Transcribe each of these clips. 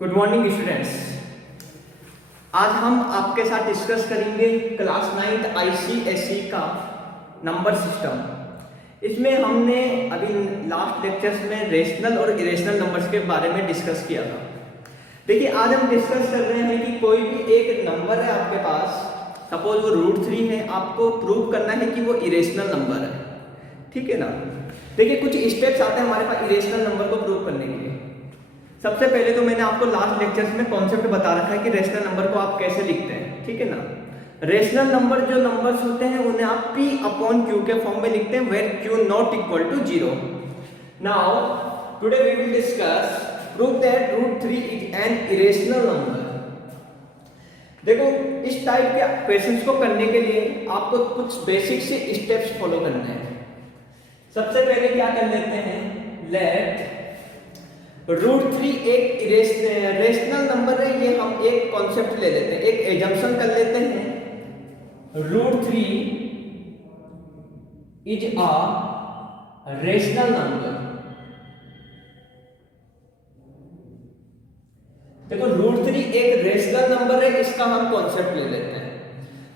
Good morning students. आज हम आपके साथ डिस्कस करेंगे क्लास 9 आईसीएसई का नंबर सिस्टम। इसमें हमने अभी लास्ट लेक्चर्स में रेशनल और इरेशनल नंबर्स के बारे में डिस्कस किया था। देखिए आज हम डिस्कस कर रहे हैं कि कोई भी एक नंबर है आपके पास, सपोज वो √3 है, आपको प्रूव करना है कि वो इरेशनल नंबर है। ठीक है ना। देखिए कुछ स्टेप्स आते हैं हमारे पास इरेशनल नंबर को प्रूव करने के लिए। सबसे पहले तो मैंने आपको लास्ट लेक्चर्स में कॉन्सेप्ट बता रखा है कि रेशनल नंबर को आप कैसे लिखते हैं। ठीक है ना। रेशनल नंबर जो नंबर्स होते हैं उन्हें आप P/Q के फॉर्म में लिखते हैं where Q not equal to 0। Now today we will discuss prove that √3 is an irrational number. देखो इस टाइप के क्वेश्चंस को करने के लिए आपको कुछ बेसिक से स्टेप्स फॉलो करने हैं। सबसे पहले क्या कर लेते हैं, लेट √3 एक रेशनल नंबर है, ये हम एक कॉन्सेप्ट ले लेते हैं, एक एजम्पशन कर लेते हैं। √3 इज अ रेशनल नंबर। देखो √3 एक रेशनल नंबर है, इसका हम कॉन्सेप्ट ले लेते हैं।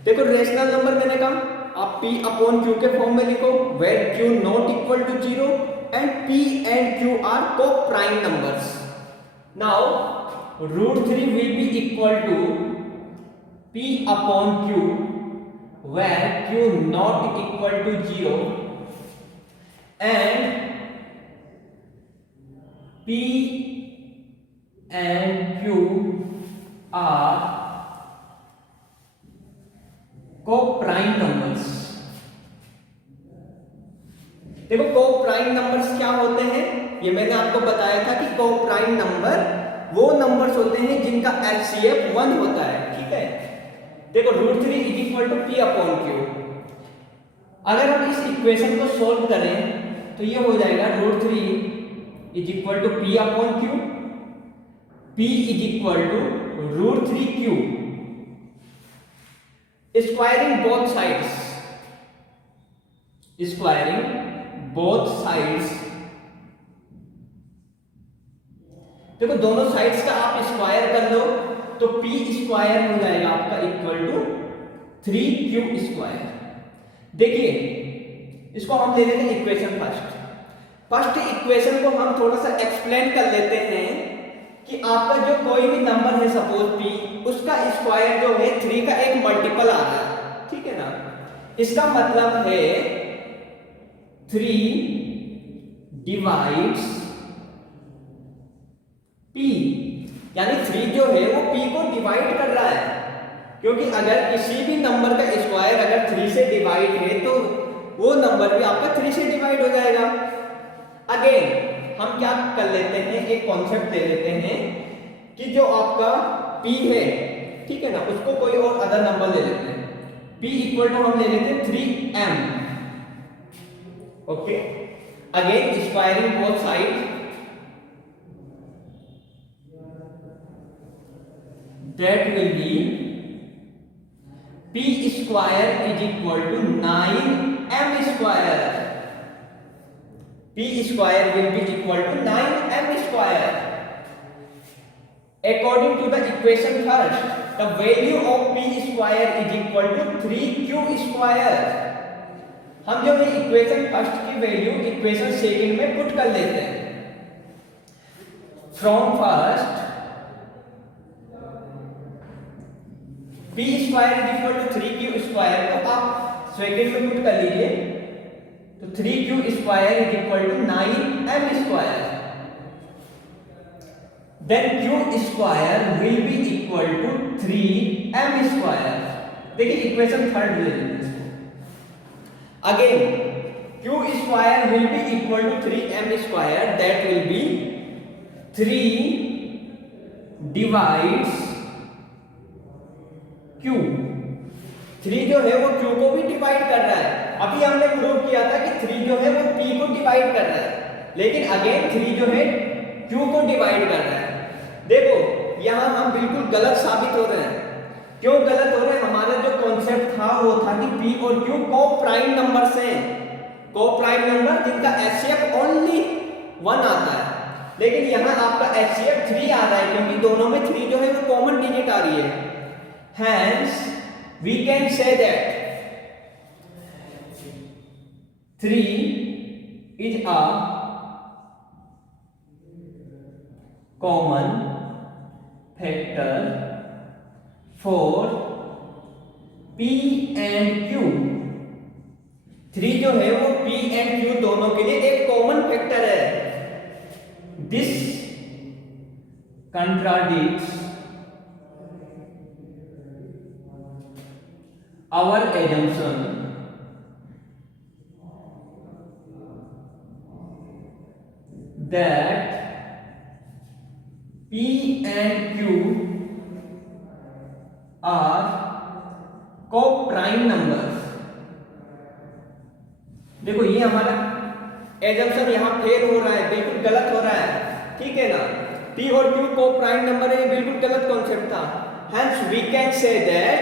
देखो रेशनल नंबर मैंने कहा आप P/Q के फॉर्म में लिखो where Q not equal to 0 and P and Q are co-prime numbers. Now √3 will be equal to P/Q where Q not equal to 0 and P and Q are co-prime numbers. देखो को prime numbers क्या होते हैं, ये मैंने आपको बताया था कि को प्राइम नंबर वो नंबर्स होते हैं जिनका एचसीएफ 1 होता है। ठीक है। देखो √3 इज इक्वल टू P/Q। अगर हम इस इक्वेशन को सॉल्व करें तो ये हो जाएगा √3 is equal to P/Q, P is equal to √3Q, squaring both sides, squaring both sides. देखो दोनों साइड्स का आप स्क्वायर कर लो तो P स्क्वायर हो जाएगा आपका इक्वल टू 3Q स्क्वायर। देखिए इसको हम ले लेते हैं इक्वेशन फर्स्ट इक्वेशन को हम थोड़ा सा एक्सप्लेन कर लेते हैं कि आपका जो कोई भी नंबर है सपोज P, उसका स्क्वायर जो है 3 का एक मल्टीपल आ रहा है। ठीक है ना। इसका मतलब है 3 डिवाइड्स P, यानी 3 जो है वो P को डिवाइड कर रहा है, क्योंकि अगर किसी भी नंबर का स्क्वायर अगर 3 से डिवाइड है तो वो नंबर भी आपका 3 से डिवाइड हो जाएगा। अगेन हम क्या कर लेते हैं, एक कॉन्सेप्ट ले लेते हैं कि जो आपका P है, ठीक है ना, उसको कोई और अदर नंबर ले लेते हैं। P इक्वल टू हम ले लेते हैं 3m। Okay, again squaring both side, that will be P square is equal to 9m square. P square will be equal to 9m square. According to the equation first, the value of P square is equal to 3Q square. हम जो है equation first की value equation second में put कर लेते हैं। From first P square is equal to 3Q square को आप सेकंड में पुट कर लीजिए तो 3Q square is equal to 9m square. Then Q square will be equal to 3m square. देखिए इक्वेशन थर्ड ले लेते हैं। Again, Q square will be equal to 3m square, that will be 3 divides Q। 3 जो है वो Q को भी divide कर रहा है। अभी हमने प्रूव किया था कि 3 जो है वो P को डिवाइड कर रहा है, लेकिन अगेन 3 जो है Q को डिवाइड कर रहा है। देखो यहां हम बिल्कुल गलत साबित हो रहे हैं। क्यों गलत हो रहे हैं, हमारा जो कॉन्सेप्ट था वो था कि P और Q को प्राइम नंबर्स हैं, को प्राइम नंबर जिनका एचसीएफ ओनली 1 आता है। लेकिन यहाँ आपका HCF 3 आ रहा है क्योंकि दोनों में 3 जो है वो कॉमन डिजिट आ रही है। Hence we can say that 3 is a common factor for P and Q। 3 जो है वो P and Q दोनों के लिए एक कॉमन फैक्टर है। This contradicts our assumption that P and Q are co-prime numbers। देखो ये हमारा एजम्पशन यहाँ फेल हो रहा है, बिल्कुल गलत हो रहा है, ठीक है ना। P और Q को प्राइम नंबर है, ये बिल्कुल गलत कॉन्सेप्ट था। Hence we can say that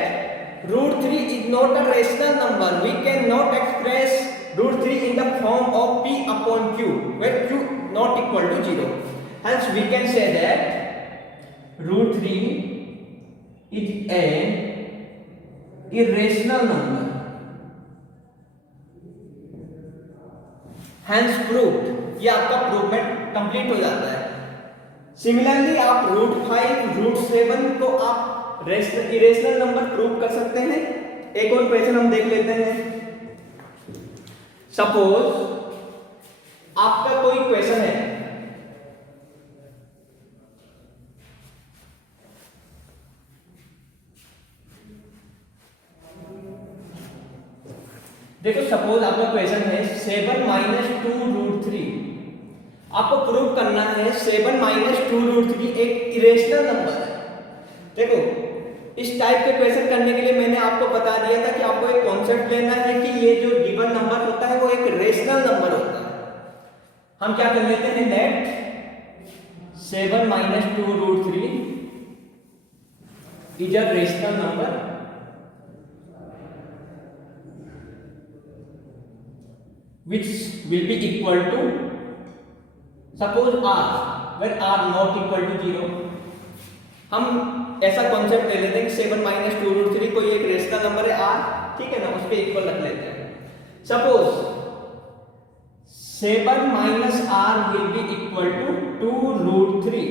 √3 is not a rational number। We cannot express √3 in the form of P upon Q where Q not equal to 0। Hence we can say that √3 is a irrational number। Hence proved, ये आपका प्रूवमेंट complete हो जाता है। Similarly आप √5 √7 को आप irrational number prove कर सकते हैं। एक और क्वेश्चन हम देख लेते हैं। सपोज आपका कोई क्वेश्चन है, देखो सपोज आपका क्वेश्चन है 7 - 2√3। आपको प्रूव करना है 7 - 2√3 एक इरेशनल नंबर है। देखो इस टाइप के क्वेश्चन करने के लिए मैंने आपको बता दिया था कि आपको एक कॉन्सेप्ट लेना है कि ये जो गिवन नंबर होता है वो एक रेशनल नंबर होता है। हम क्या कर लेते हैं, let 7 - 2√3 is a rational number which will be equal to suppose r where r not equal to 0। हम ऐसा कॉन्सेप्ट ले लेते हैं कि 7 - 2√3 कोई एक रेशनल नंबर है r, ठीक है ना, उसके इक्वल रख लेते हैं। Suppose 7 - r will be equal to 2√3।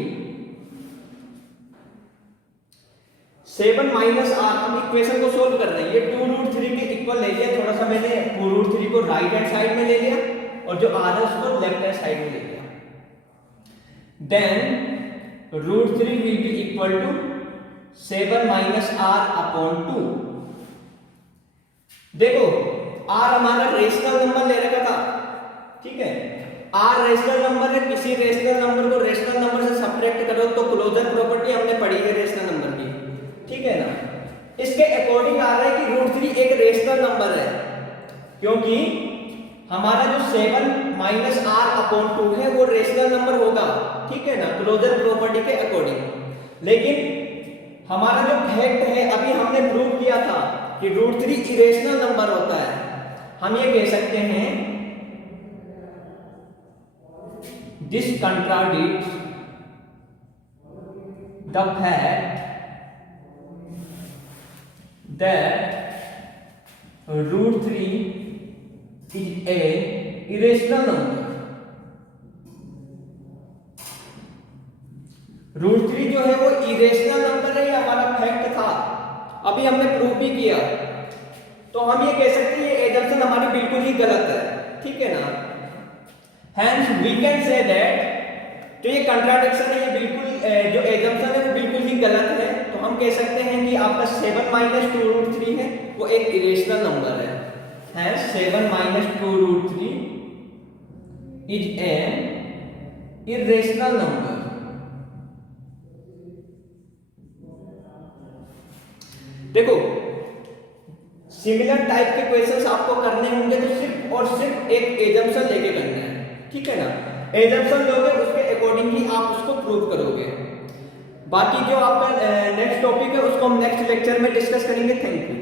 7 - r, हम इक्वेशन को सोल्व कर रहे हैं। ये 2√3 के इक्वल ले लिया, थोड़ा सा मैंने 2√3 को राइट हैंड साइड में ले लिया और जो r है उसको लेफ्ट हैंड साइड में ले लिया। Then √3 will be equal to 7 - r upon 2। देखो r हमारा रेशनल नंबर ले रखा था, ठीक है। r रेशनल नंबर है, किसी रेशनल नंबर को रेशनल नंबर से सब्ट्रैक्ट करो तो क्लोजर प्रॉपर्टी हमने पढ़ी है रेशनल नंबर की, ठीक है ना। इसके अकॉर्डिंग आ रहा है कि √3 एक रेशनल नंबर है क्योंकि हमारा जो 7 - r upon 2 है वो रेशनल नंबर होगा, ठीक है ना, क्लोजर प्रॉपर्टी के अकॉर्डिंग। लेकिन हमारा जो फैक्ट है अभी हमने प्रूव किया था कि √3 इरेशनल नंबर होता है। हम ये कह सकते हैं this contradicts the fact that √3 is a irrational number। √3 जो है वो इरेशनल नंबर है, ये हमारा फैक्ट था, अभी हमने प्रूव भी किया। तो हम ये कह सकते हैं ये एजम्पशन हमारी बिल्कुल ही गलत है, ठीक है ना। Hence we can say that तो ये कंट्राडिक्शन है, ये बिल्कुल जो एजम्पशन है वो बिल्कुल ही गलत है। तो हम कह सकते हैं कि आपका 7 - 2√3 है वो एक इरेशनल नंबर है। Hence 7 - 2√3 is an irrational number। देखो सिमिलर टाइप के क्वेश्चंस आपको करने होंगे तो सिर्फ और सिर्फ एक एजम्पशन लेके करना है, ठीक है ना। एजम्पशन लोगे उसके अकॉर्डिंग ही आप उसको प्रूव करोगे। बाकी जो आपका नेक्स्ट टॉपिक है उसको हम नेक्स्ट लेक्चर में डिस्कस करेंगे। Thank you.